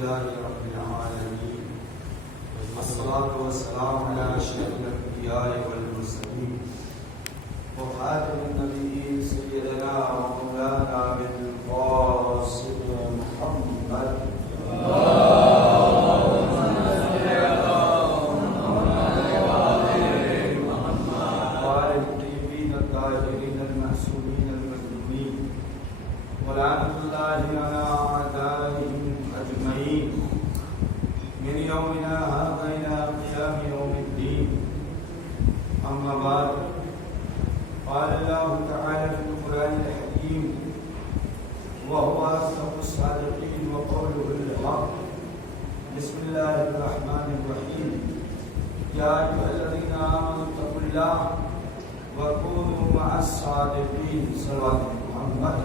لله رب العالمين والصلاة والسلام على أشرف الأنبياء والمرسلين وخاتم النبيين سيدنا ومولانا أبي القاسم محمد ولعنة الله على أعدائهم أجمعين من يومنا هذا إلى قيام يوم الدين. أما بعد، قال الله تعالى في القرآن الحكيم وهو أصدق الصادقين وقوله الحق. بسم الله الرحمن الرحيم. يا أيها الذين آمنوا اتقوا الله وكونوا مع الصادقين. صلوات محمد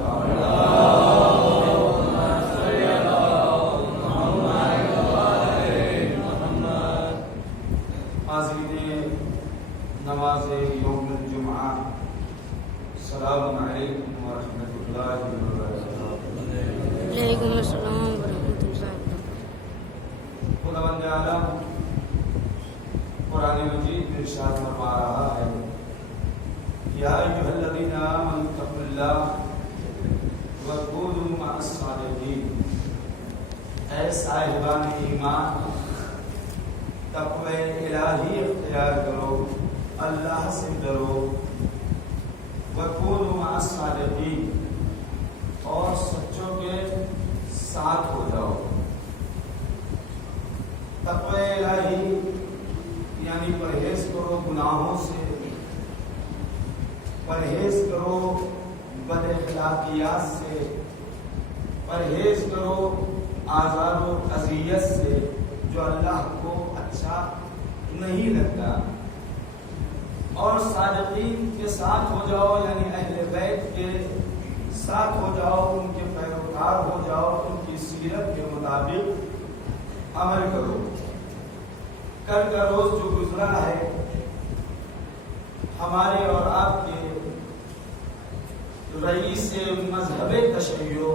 حاضرین نماز یوم الجمعہ، السلام علیکم ورحمۃ اللہ وبرکاتہ۔ وعلیکم السلام ورحمۃ اللہ وبرکاتہ۔ خداوند عالم قرآن مجید میں ارشاد فرما رہا ہے، یا ایھا الذین آمنوا اتقوا اللہ وکونوا مع الصادقین۔ اے صاحبان ایمان، تقوی الہی اختیار کرو، اللہ سے ڈرو، وکونوا مع الصادقین، اور سچوں کے ساتھ ہو جاؤ۔ تقوی الہی یعنی پرہیز کرو گناہوں سے، پرہیز کرو بد اخلاقیات سے، پرہیز کرو آزار و اذیت سے جو اللہ کو اچھا نہیں لگتا، اور صادقین کے ساتھ ہو جاؤ، یعنی اہل بیت کے ساتھ ہو جاؤ، ان کے پیروکار ہو جاؤ، ان کی سیرت کے مطابق عمل کرو۔ کل کا روز جو گزرا ہے ہمارے اور آپ کے رئیس مذہب تشیع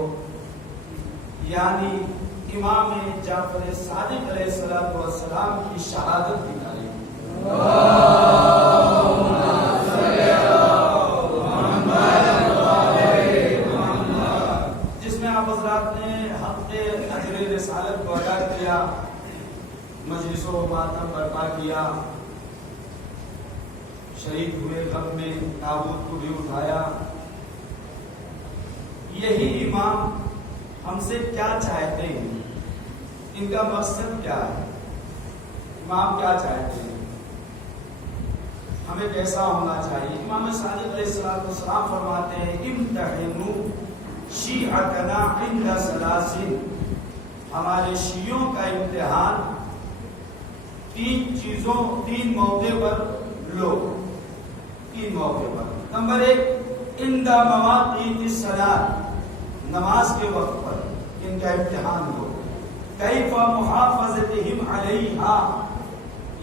یعنی امام جعفر صادق علیہ السلام کی شہادت کی تاریخ، جس میں آپ حضرات نے حق اجر رسالت کو ادا کیا، مجلس و ماتم برپا کیا، شہید ہوئے غم میں تابوت کو بھی اٹھایا۔ یہی امام ہم سے کیا چاہتے ہیں، ان کا مقصد کیا ہے، امام کیا چاہتے ہیں، ہمیں کیسا ہونا چاہیے۔ امام صادق علیہ السلام فرماتے ہیں، امتحنوا شیعتنا عند ثلاث، ہمارے شیعوں کا امتحان تین موقع پر لو، تین موقع پر۔ نمبر 1، عند مواقیت الصلاۃ، نماز کے وقت پر ان کا امتحان لو۔ کیف محافظتہم علیہا،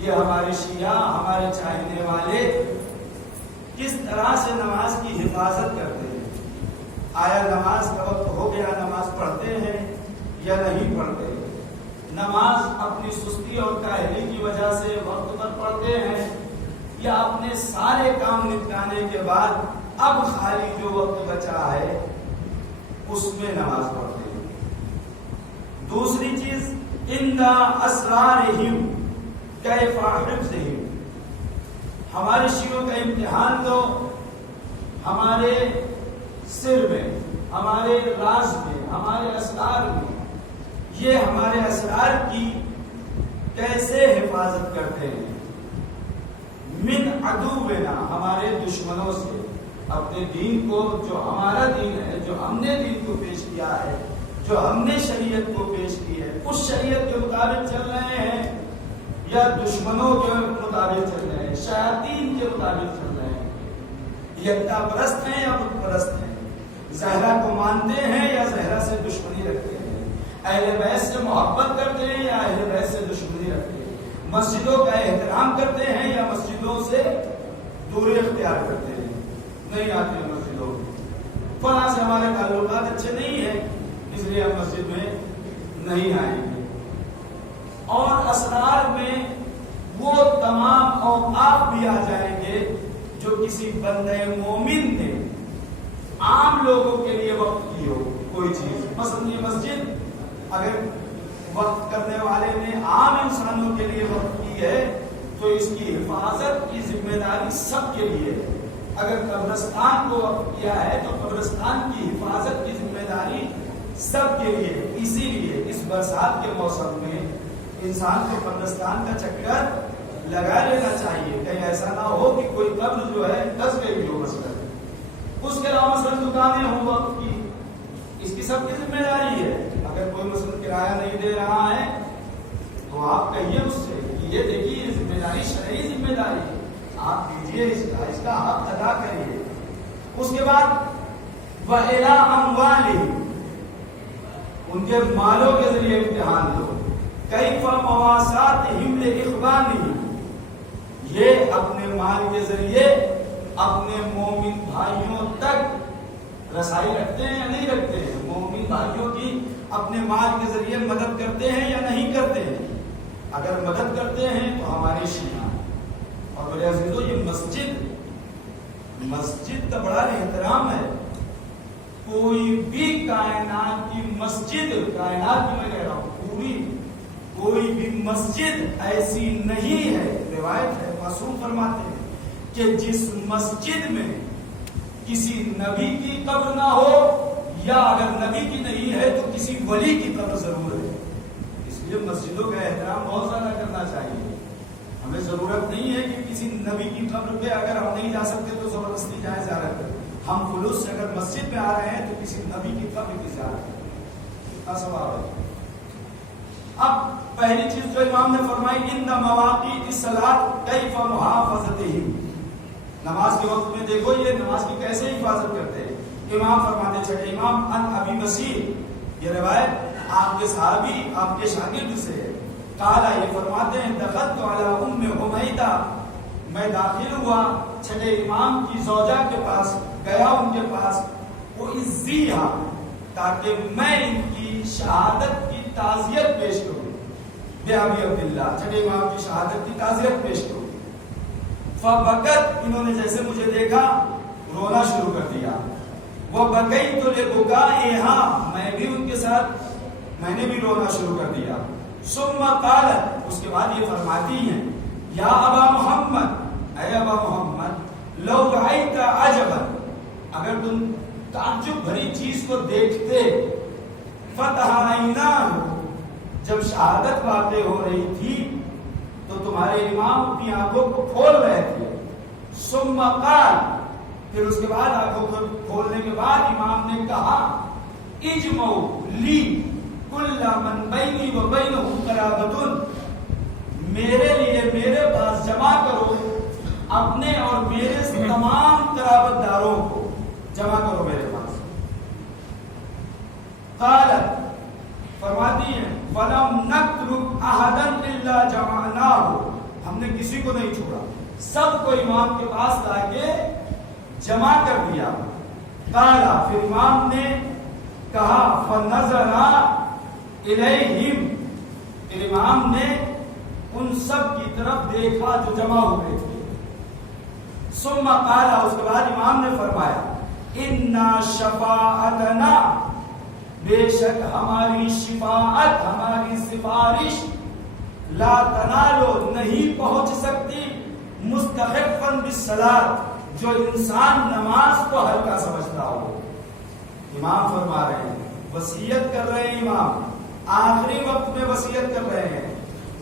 یہ ہمارے شیعہ، ہمارے چاہنے والے کس طرح سے نماز کی حفاظت کرتے ہیں۔ آیا نماز کا وقت ہو گیا، نماز پڑھتے ہیں یا نہیں پڑھتے ہیں، نماز اپنی سستی اور کاہلی کی وجہ سے وقت پر پڑھتے ہیں، یا اپنے سارے کام نپٹانے کے بعد اب خالی جو وقت بچا ہے اس میں نماز پڑھتے ہیں۔ دوسری چیز، عند اسرارہم کیف حفظہم، ہمارے شیعوں کا امتحان دو ہمارے سر میں، ہمارے راز میں، ہمارے اسرار میں، یہ ہمارے اسرار کی کیسے حفاظت کرتے ہیں۔ من عدونا، ہمارے دشمنوں سے، اپنے دین کو، جو ہمارا دین ہے، جو ہم نے دین کو پیش کیا ہے، جو ہم نے شریعت کو پیش کی ہے، اس شریعت کے مطابق چل رہے ہیں یا دشمنوں کے مطابق چل رہے ہیں، شیاطین کے مطابق چل رہے ہیں، یکتا پرست ہیں یا بت پرست ہیں، زہرا کو مانتے ہیں یا زہرا سے دشمنی رکھتے ہیں، اہل بیت سے محبت کرتے ہیں یا اہل بیت سے دشمنی رکھتے ہیں، مسجدوں کا احترام کرتے ہیں یا مسجدوں سے دوری اختیار کرتے ہیں، نہیں آتے مسجدوں میں، فلاں سے ہمارے تعلقات اچھے نہیں ہیں اس لیے ہم مسجد میں نہیں آئیں گے۔ اور اسرار میں وہ تمام اوقاف بھی آ جائیں گے جو کسی بندے مومن نے عام لوگوں کے لیے وقت کی ہو کوئی چیز. مثلا یہ مسجد اگر وقت کرنے والے نے عام انسانوں کے لیے وقت کی ہے تو اس کی حفاظت کی ذمہ داری سب کے لیے ہے. اگر قبرستان کو وقف کیا ہے تو قبرستان کی حفاظت کی ذمہ داری سب کے لیے. اسی لیے اس برسات کے موسم میں انسان کو قبرستان کا چکر لگا لینا چاہیے. کہیں ایسا نہ ہو کہ کوئی قبر جو ہے دس گئی ہو مثلا. اس کے علاوہ مثلا دکانیں ہوں وقت کی, اس کی سب کی ذمہ داری ہے. اگر کوئی مثلا کرایہ نہیں دے رہا ہے تو آپ کہیے اس سے کہ یہ دیکھیے یہ ذمہ داری شرعی ذمہ داری ہے, آپ دیجیے اس کا حق ادا کریے. اس کے بعد وَإِلَىٰ أَمْوَالِهِمْ, ان کے مالوں کے ذریعے امتحان دو. کیف مواساتہم لإخوانہم, یہ اپنے مال کے ذریعے اپنے مومن بھائیوں تک رسائی رکھتے ہیں یا نہیں رکھتے ہیں, مومن بھائیوں کی اپنے مال کے ذریعے مدد کرتے ہیں یا نہیں کرتے ہیں. اگر مدد کرتے ہیں تو ہماری شیعہ. اور بڑے عزیزو یہ مسجد کا بڑا احترام ہے. کوئی بھی کائنات کی مسجد, کائنات کی میں کہہ رہا ہوں پوری, کوئی بھی مسجد ایسی نہیں ہے, روایت ہے معصوم فرماتے ہیں کہ جس مسجد میں کسی نبی کی قبر نہ ہو, یا اگر نبی کی نہیں ہے تو کسی ولی کی قبر ضرور ہے. اس لیے مسجدوں کا احترام بہت زیادہ کرنا چاہیے. ہمیں ضرورت نہیں ہے کہ کسی نبی کی قبر پہ اگر ہم نہیں جا سکتے تو زبردستی جائیں زیارت کریں. ہم خلوص سے اگر مسجد میں آ رہے ہیں تو کسی نبی کی قبر کی زیارت کریں. کتنا ثواب ہے. اب پہلی چیز جو امام نے فرمائی ان مواقیت الصلاۃ کیف محافظتہم, نماز کے وقت میں دیکھو یہ نماز کی کیسے حفاظت کرتے ہیں. امام فرماتے چھٹے امام ان ابی بصیر, یہ روایت آپ کے صحابی آپ کے شاگرد سے ہے. قالا, یہ فرماتے ہیں دخلت علی ام حمیدہ, میں داخل ہوا چھٹے امام کی زوجہ کے پاس, گیا ان کے پاس, وہ عزیہ تاکہ میں ان کی شہادت کی تعزیت پیش کروں, بے ابی عبداللہ چھٹے امام کی شہادت کی تعزیت پیش کروں. فبکت, انہوں نے جیسے مجھے دیکھا رونا شروع کر دیا. وبکیت لبکائہا, میں بھی ان کے ساتھ میں نے بھی رونا شروع کر دیا. ثم قالت, اس کے بعد یہ فرماتی ہیں یا ابا محمد, اے ابا محمد, لو رأیت عجبا, اگر تم تعجب بھری چیز کو دیکھتے, فتح عیناہ, جب شہادت واقع ہو رہی تھی تو تمہارے امام اپنی آنکھوں کو کھول رہے تھے. ثم قال, پھر اس کے بعد آنکھوں کو کھولنے کے بعد امام نے کہا اجمعوا لی کل من بینی و بینہ قرابۃ, میرے لیے میرے پاس جمع کرو اپنے اور میرے تمام قرابت داروں کو جمع کرو میرے پاس. قالت, فرماتی ہیں فلم نترک احدا الا جمعناہ, ہم نے کسی کو نہیں چھوڑا, سب کو امام کے پاس لا کے جمع کر دیا. قالا, پھر امام نے کہا فنظر الیہم, پھر امام نے ان سب کی طرف دیکھا جو جمع ہوئے تھے. ثم قالا, اس کے بعد امام نے فرمایا انا شفاعتنا, بے شک ہماری شفاعت, ہماری سفارش, لا تنالو, نہیں پہنچ سکتی, مستخفا بالصلاۃ, جو انسان نماز کو ہلکا سمجھتا ہو. امام فرما رہے ہیں, وصیت کر رہے ہیں امام, آخری وقت میں وصیت کر رہے ہیں.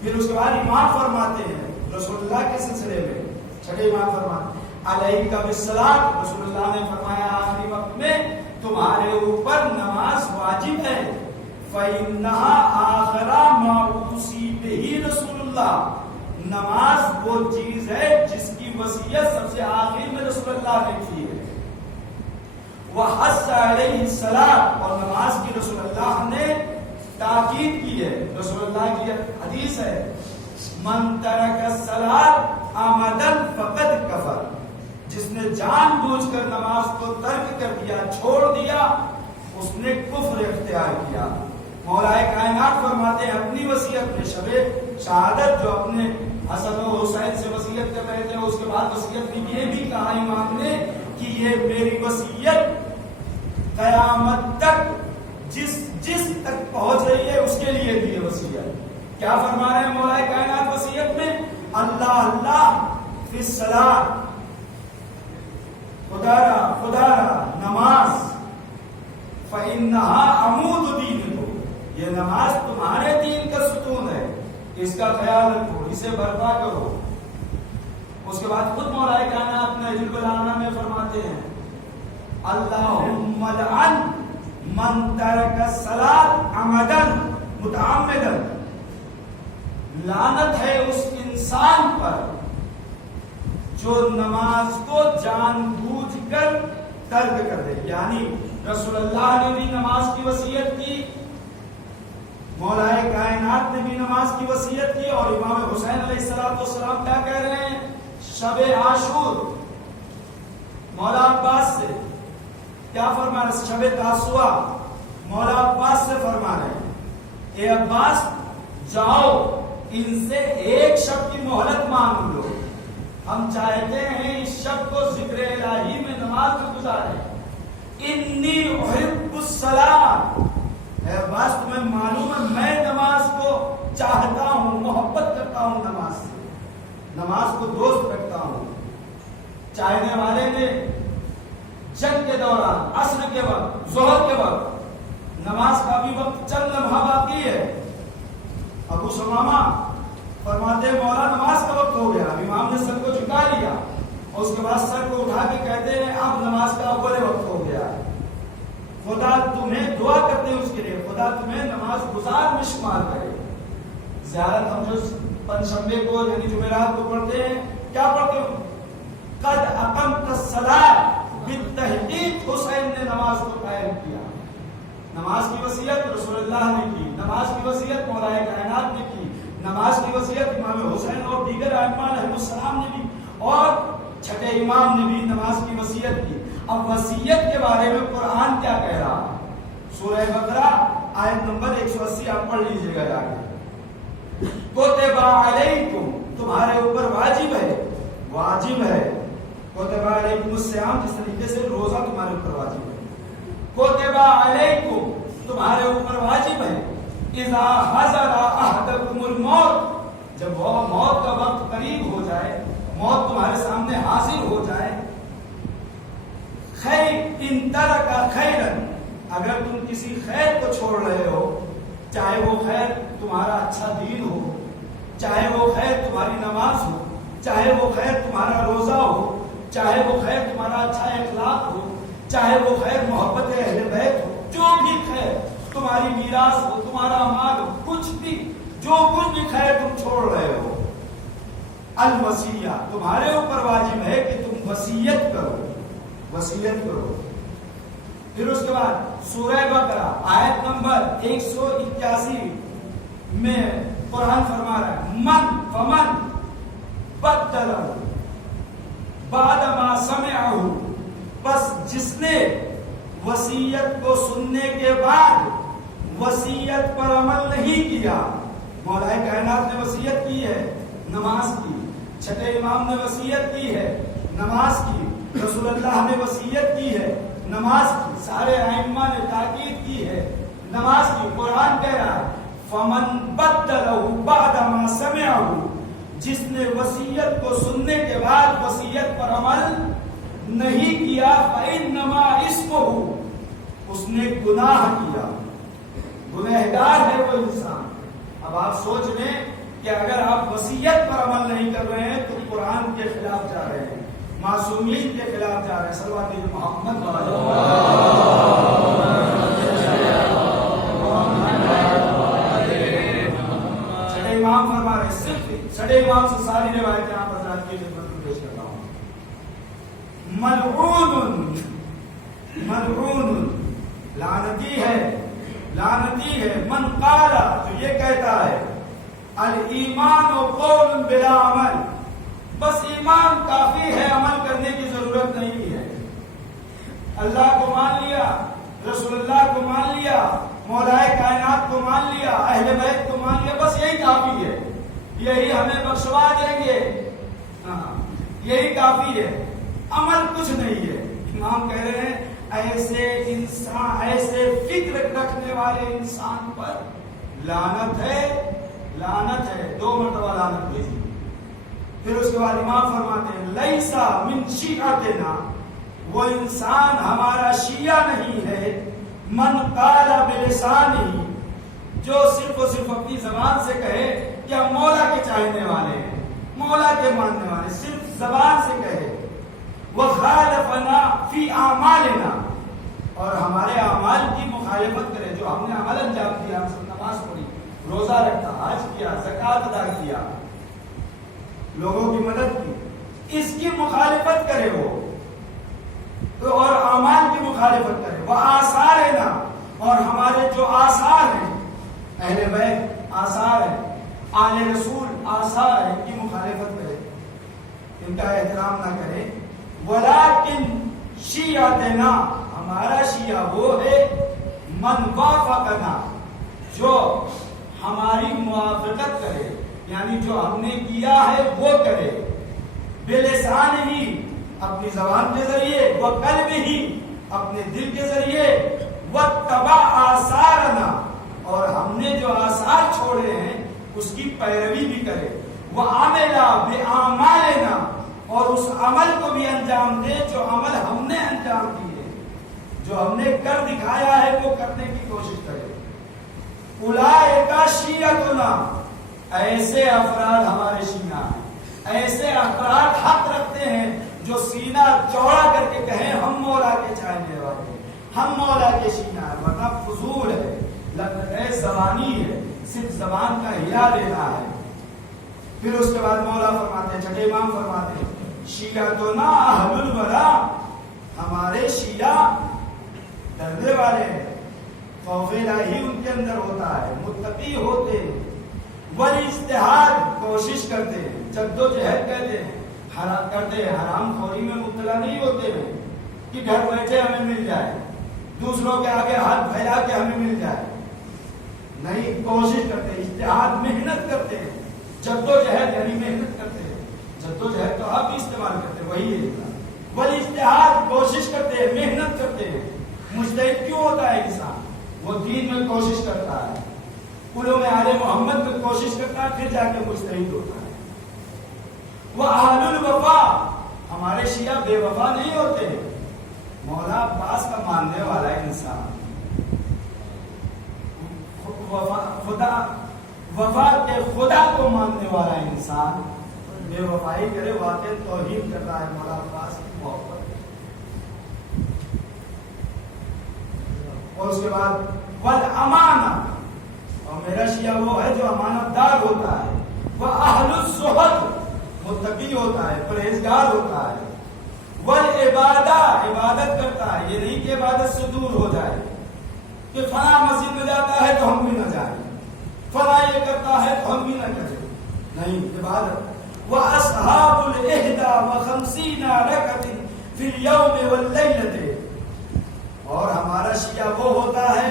پھر اس کے بعد امام فرماتے ہیں رسول اللہ کے سلسلے میں, چھٹے امام فرماتے ہیں علیک بالصلاۃ, رسول اللہ نے فرمایا آخری وقت میں تمہارے اوپر نماز واجب ہے. فإنها آخر ما اوصی بہ رسول اللہ, نماز وہ چیز ہے جس کی وصیت سب سے آخر میں رسول اللہ نے کی ہے. وحث علیہ الصلاۃ, اور نماز کی رسول اللہ نے تاکید کی ہے. رسول اللہ کی حدیث ہے من ترک الصلاۃ عمدا فقد کفر, جس نے جان بوجھ کر نماز کو ترک کر دیا, چھوڑ دیا, اس نے کفر اختیار کیا. مولا کائنات فرماتے ہیں اپنی وصیت میں شب شہادت جو اپنے حسن و حسین سے وصیت کر رہے تھے، اس کے بعد وصیت میں یہ بھی کہا امام نے کہ یہ میری وصیت قیامت تک جس تک پہنچ رہی ہے اس کے لیے بھی یہ وصیت. کیا فرما رہے ہیں مولا کائنات وصیت میں؟ اللہ اللہ فی الصلاۃ، خدا را نماز، فإنہا عمود دینکم، یہ نماز تمہارے دین کا ستون ہے، اس کا خیال رکھو، اسے برپا کرو. اس کے بعد خود مولا کائنات نے نہج البلاغہ میں فرماتے ہیں اللہم لعن من ترک الصلاۃ عمدا متعمدا، لعنت ہے اس انسان پر جو نماز کو جان بوجھ کر ترک کر دے. یعنی رسول اللہ نے بھی نماز کی وصیت کی، مولا کائنات نے بھی نماز کی وصیت کی، اور امام حسین علیہ السلام کیا کہہ رہے ہیں؟ شب عاشور مولا عباس سے کیا فرما رہے ہیں؟ شب تاسوعا مولا عباس سے فرما رہے ہیں اے عباس جاؤ ان سے ایک شب کی مہلت مانگ لو، ہم چاہتے ہیں اس شب کو ذکر الہی میں نماز میں گزاریں. انی احب الصلاۃ، اے عباس تمہیں معلوم ہے میں نماز کو چاہتا ہوں، محبت کرتا ہوں نماز سے، نماز کو دوست رکھتا ہوں. چاہنے والے نے جنگ کے دوران عصر کے وقت، ظہر کے وقت، نماز کا بھی وقت چند لمحہ باقی ہے، ابو شمامہ فرماتے ہیں مولا نماز کا وقت ہو گیا، امام نے سر کو جھکا لیا اور اس کے بعد سر کو اٹھا کے کہتے ہیں اب نماز کا اول وقت ہو گیا، خدا تمہیں دعا کرتے ہیں اس کے لیے، خدا تمہیں نماز گزار میں شمار کرے. زیارت ہم جو پنجشنبے کو یعنی جمعرات کو پڑھتے ہیں، کیا پڑھتے ہیں؟ قد اقمت الصلاۃ، بالتحقیق حسین نے نماز کو قائم کیا. نماز کی وصیت رسول اللہ نے کی، نماز کی وصیت مولا کائنات نے کی، نماز کی وصیت امام حسین اور دیگر ائمہ علیہ السلام نے بھی، اور چھٹے امام نے بھی نماز کی وصیت کی. اب وصیت کے بارے میں قرآن کیا کہہ رہا؟ سورہ بقرہ آیت نمبر 180 آپ پڑھ لیجئے گا جا کے. کتب علیکم، تمہارے اوپر واجب ہے، واجب ہے. کتب علیکم الصیام، جس طریقے سے روزہ تمہارے اوپر واجب ہے. کتب علیکم، تمہارے اوپر واجب ہے. اذا حضر احدکم الموت، جب وہ موت کا وقت قریب ہو جائے، موت تمہارے سامنے حاضر ہو جائے. خیر ان ترک خیرا، اگر تم کسی خیر کو چھوڑ رہے ہو، چاہے وہ خیر تمہارا اچھا دین ہو، چاہے وہ خیر تمہاری نماز ہو، چاہے وہ خیر تمہارا روزہ ہو، چاہے وہ خیر تمہارا اچھا اخلاق ہو، چاہے وہ خیر محبت اہل بیت ہو، جو بھی خیر تمہاری میراث ہو، تمہارا مال ہو، کچھ بھی، جو کچھ بھی خیر تم چھوڑ رہے ہو، الوصیہ، تمہارے اوپر واجب ہے کہ تم وصیت کرو، وصیت کرو. پھر اس کے بعد سورہ بقرہ آیت نمبر 181 میں قرآن فرما رہا ہے فمن بدلہ بعد ما سمعہ، بس جس نے وصیت کو سننے کے بعد وصیت پر عمل نہیں کیا. مولا کائنات نے وصیت کی ہے نماز کی، چھٹے امام نے وصیت کی ہے نماز کی، رسول اللہ نے وصیت کی ہے نماز کی، سارے ائمہ نے تاکید کی ہے نماز کی. قرآن کہہ رہا ہے فمن بدلہ بعد ما سمعہ، جس نے وصیت کو سننے کے بعد وصیت پر عمل نہیں کیا، فإنما اسمہ، اس نے گناہ کیا، گنہگار ہے وہ انسان. اب آپ سوچ لیں کہ اگر آپ وصیت پر عمل نہیں کر رہے ہیں تو قرآن کے خلاف جا رہے ہیں، معصومین کے خلاف جا رہے ہیں. صلوات محمد چھٹے امام فرما رہے ہیں، صرف چھٹے امام سے ساری روایتیں آپ حضرات کی خدمت میں پیش کرتا ہوں. ملعون، ملعون، لعنتی ہے، لعنتی ہے. من قال، تو یہ کہتا ہے الایمان قول بلا عمل، بس ایمان کافی ہے، عمل کرنے کی ضرورت نہیں ہے. اللہ کو مان لیا، رسول اللہ کو مان لیا، مولائے کائنات کو مان لیا، اہل بیت کو مان لیا، بس یہی کافی ہے، یہی ہمیں بخشوا دیں گے، یہی کافی ہے، عمل کچھ نہیں ہے۔ امام کہہ رہے ہیں ایسے انسان، ایسے فکر رکھنے والے انسان پر لعنت ہے، لعنت ہے، 2 مرتبہ لعنت بھیجی۔ پھر اس کے بعد امام فرماتے ہیں لیسا من شیعتنا، وہ انسان ہمارا شیعہ نہیں ہے، من قال بلسانہ، جو صرف و صرف اپنی زبان سے کہے کہ ہم مولا کے چاہنے والے ہیں، مولا کے ماننے والے، صرف زبان سے کہے، وخالفنا فی اعمالنا، اور ہمارے اعمال کی مخالفت کرے، جو ہم نے عمل انجام دیا، ہم سب نماز پڑھی، روزہ رکھا، حج کیا، زکوٰۃ ادا کیا، لوگوں کی مدد کی، اس کی مخالفت کرے وہ، اور اعمال کی مخالفت کرے، وہ آثار ہے نا، اور ہمارے جو آثار ہیں، اہل بیت آثار ہیں، آل رسول آثار ہیں، ان کی مخالفت کرے، ان کا احترام نہ کرے، ولیکن شیعتنا، ہمارا شیعہ وہ ہے، من وافقنا، جو ہماری موافقت کرے، یعنی جو ہم نے کیا ہے وہ کرے، بلسان ہی، اپنی زبان کے ذریعے، وقلب ہی، اپنے دل کے ذریعے، واتبع آثارنا، اور ہم نے جو آثار چھوڑے ہیں اس کی پیروی بھی کرے، وعمل بأعمالنا، اور اس عمل کو بھی انجام دے جو عمل ہم نے انجام دیے، جو ہم نے کر دکھایا ہے وہ کرنے کی کوشش کرے۔ اولئک شیعتنا، ایسے افراد ہمارے شیعہ ہیں، ایسے افراد حق رکھتے ہیں جو سینہ چوڑا کر کے کہیں ہم مولا کے چاہنے والے ہیں، ہم مولا کے شیعہ ہیں، ورنہ فضول ہے، لفظ زبانی ہے، صرف زبان کا ہلا لینا ہے۔ پھر اس کے بعد مولا فرماتے ہیں، چھٹے امام فرماتے ہیں شیعتنا اہل الورا، ہمارے شیعہ ڈرنے والے ہیں، خوف الہی ان کے اندر ہوتا ہے، متقی ہوتے ہیں، والاجتہاد، کوشش کرتے ہیں، جدوجہد کہتے ہیں، کرتے ہیں، حرام خوری میں مبتلا نہیں ہوتے ہیں کہ گھر بیٹھے ہمیں مل جائے، دوسروں کے آگے ہاتھ پھیلا کے ہمیں مل جائے، نہیں، کوشش کرتے ہیں، اجتہاد، محنت کرتے ہیں، جدوجہد یعنی محنت کرتے ہیں، جدوجہد تو آپ بھی استعمال کرتے ہیں، وہی ہے، والاجتہاد، کوشش کرتے ہیں، محنت کرتے ہیں۔ مجتہد کیوں ہوتا ہے انسان؟ وہ دین میں کوشش کرتا ہے، علوم آل محمد میں کوشش کرتا ہے، پھر جا کے مجتہد ہوتا ہے۔ وہ اہل الوفا، ہمارے شیعہ بے وفا نہیں ہوتے، مولا عباس کا ماننے والا انسان، وفا کے خدا کو ماننے والا انسان بے وفائی کرے، واقع توہین کر رہا ہے مولا عباس کی محبت۔ اور اس کے بعد والامانہ، اور میرا شیعہ وہ ہے جو امانت دار ہوتا ہے، وہ اہل الزہد، متقی ہوتا ہے، پرہیزگار ہوتا ہے، والعبادہ، عبادت کرتا ہے، یہ نہیں کہ عبادت سے دور ہو جائے کہ فلاں مسجد میں جاتا ہے تو ہم بھی نہ جائیں، فلاں یہ کرتا ہے تو ہم بھی نہ کریں، نہیں، عبادت۔ وَأَصْحَابُ الْإِحْدَى وَخَمْسِينَ رَكَعَةٍ فِي الْيَوْمِ وَاللَّيْلَةِ، اور ہمارا شیعہ وہ ہوتا ہے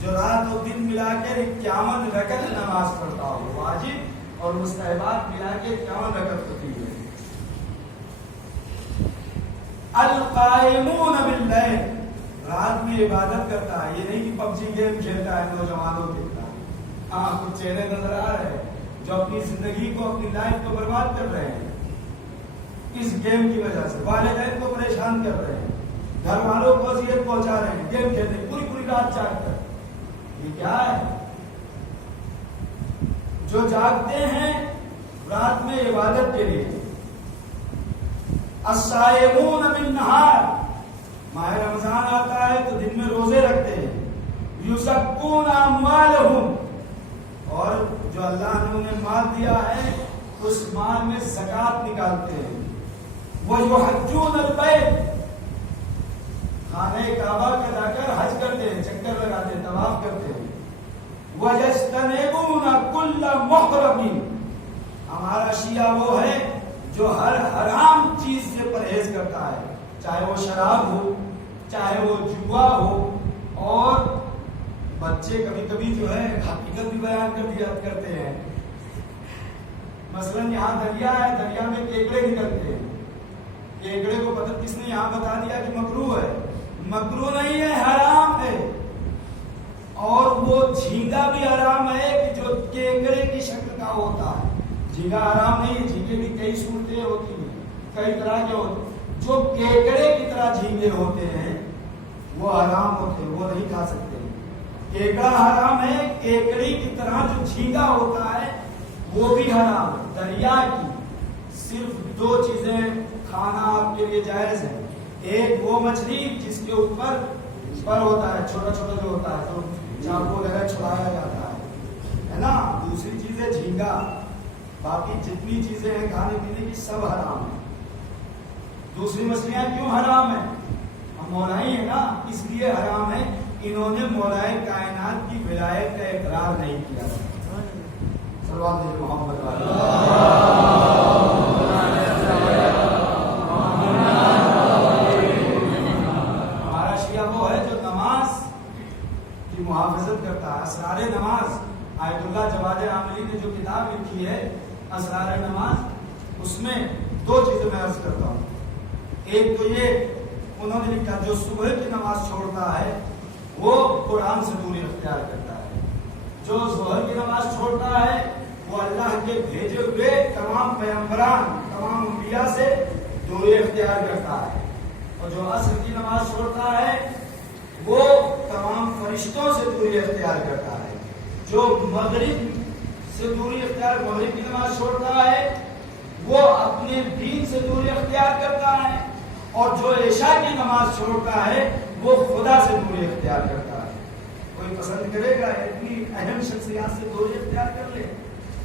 جو رات و دن ملا کر 51 رکعت نماز پڑھتا ہو، واجب اور مستحبات ملا کے 51 رکعت ہوتی ہے۔ القائمون باللیل، رات میں عبادت کرتا ہے، یہ نہیں کہ پب جی گیم کھیلتا ہے، نوجوانوں دیکھتا ہے، ہاں کچھ چہرے نظر آ رہے ہیں جو اپنی زندگی کو، اپنی لائف کو برباد کر رہے ہیں اس گیم کی وجہ سے، والدین کو پریشان کر رہے ہیں، گھر والوں کو اذیت پہنچا رہے ہیں، گیم کھیلتے پوری پوری رات جاگ کر، یہ کیا ہے؟ جو جاگتے ہیں رات میں عبادت کے لیے، الصائمون بالنہار، ماہ رمضان آتا ہے تو دن میں روزے رکھتے ہیں، یزکون اموالہم، اور جو اللہ نے انہیں مال دیا ہے اس مال میں زکوٰۃ نکالتے ہیں، وَيُحَجُّونَ الْبَيْتَ، خانہ کعبہ کا جا کر حج کرتے ہیں، چکر لگاتے ہیں، طواف کرتے ہیں، وَيَجْتَنِبُونَ كُلَّ مُحْرَمٍ، ہمارا شیعہ وہ ہے جو ہر حرام چیز سے پرہیز کرتا ہے، چاہے وہ شراب ہو، چاہے وہ جوا ہو، اور بچے کبھی کبھی جو ہے حقیقت بھی بیان کر دیا کرتے ہیں. مثلاً یہاں دریا ہے, دریا میں کیکڑے نکلتے ہیں. کیکڑے کو پتہ کس نے یہاں بتا دیا کہ مکروہ ہے؟ مکروہ نہیں ہے, حرام ہے. اور وہ جھینگا بھی حرام ہے کہ جو کیکڑے کی شکل کا ہوتا ہے. جھینگا حرام نہیں ہے, جھینگے بھی کئی صورتیں ہوتی ہیں, کئی طرح کے ہوتے ہیں. جو کیکڑے کی طرح جھینگے ہوتے ہیں وہ حرام ہوتے ہیں, وہ نہیں کھا سکتے. کیکڑا حرام ہے, کیکڑی کی طرح جو جھینگا ہوتا ہے وہ بھی حرام ہے. دریا کی صرف 2 چیزیں کھانا آپ کے لیے جائز ہے. ایک وہ مچھلی جس کے اوپر پر ہوتا ہے, چھوٹا چھوٹا جو ہوتا ہے, تو چاقو وغیرہ چھڑایا جاتا ہے نا. دوسری چیز ہے جھینگا. باقی جتنی چیزیں ہیں کھانے پینے کی سب حرام ہیں. دوسری مچھلیاں کیوں حرام ہیں؟ ہم مولائی ہیں نا, اس لیے حرام ہے. انہوں نے مولائی کائنات کی ولایت کا اقرار نہیں کیا. صلوات محمد ہمارا شیعہ وہ ہے جو نماز کی محافظت کرتا ہے. اسرار نماز, آیت اللہ جواد عاملی نے جو کتاب لکھی ہے اسرار نماز, اس میں 2 چیزیں میں عرض کرتا ہوں. ایک تو یہ انہوں نے لکھا جو صبح کی نماز چھوڑتا ہے وہ قرآن سے دوری اختیار کرتا ہے. جو ظہر کی نماز چھوڑتا ہے وہ اللہ کے بھیجے ہوئے تمام پیغمبران, تمام انبیاء سے دوری اختیار کرتا ہے. اور جو عصر کی نماز چھوڑتا ہے وہ تمام فرشتوں سے دوری اختیار کرتا ہے. جو مغرب سے دوری اختیار, مغرب کی نماز چھوڑتا ہے وہ اپنے دین سے دوری اختیار کرتا ہے. اور جو عشاء کی نماز چھوڑتا ہے وہ خدا سے دوری اختیار کرتا ہے. کوئی پسند کرے گا اتنی اہم شخصیات سے دوری اختیار کر لے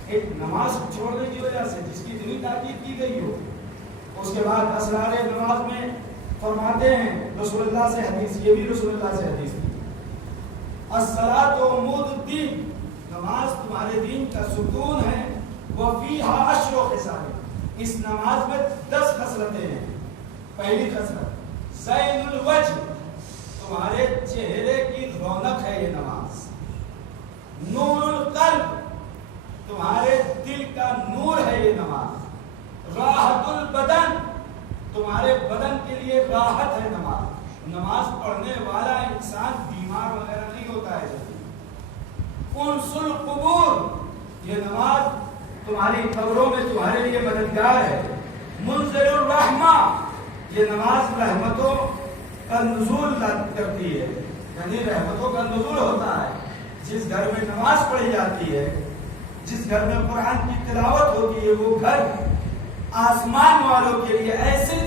ایک نماز چھوڑنے کی وجہ سے جس کی اتنی تاکید کی گئی ہو. اس کے بعد اسرار نماز میں فرماتے ہیں رسول اللہ سے حدیث, یہ بھی رسول اللہ سے حدیث تھی, الصلاۃ عمود الدین, نماز تمہارے دین کا ستون ہے. وفیہا 10 خصال, اس نماز میں 10 خصلتیں ہیں. پہلی خصلت زین الوجہ, تمہارے چہرے کی رونق ہے یہ نماز. نور القلب, تمہارے دل کا نور ہے یہ نماز. راحت البدن, تمہارے بدن کے لیے راحت ہے نماز. نماز پڑھنے والا انسان بیمار وغیرہ نہیں ہوتا ہے. انس القبور, یہ نماز تمہاری قبروں میں تمہارے لیے مددگار ہے. منزل الرحمہ, یہ نماز رحمتوں کا نزول کرتی ہے, یعنی رحمتوں کا نزول ہوتا ہے. جس گھر میں نماز پڑھی جاتی ہے, جس گھر میں قرآن کی تلاوت ہوتی ہے, وہ گھر آسمان والوں کے لیے ایسے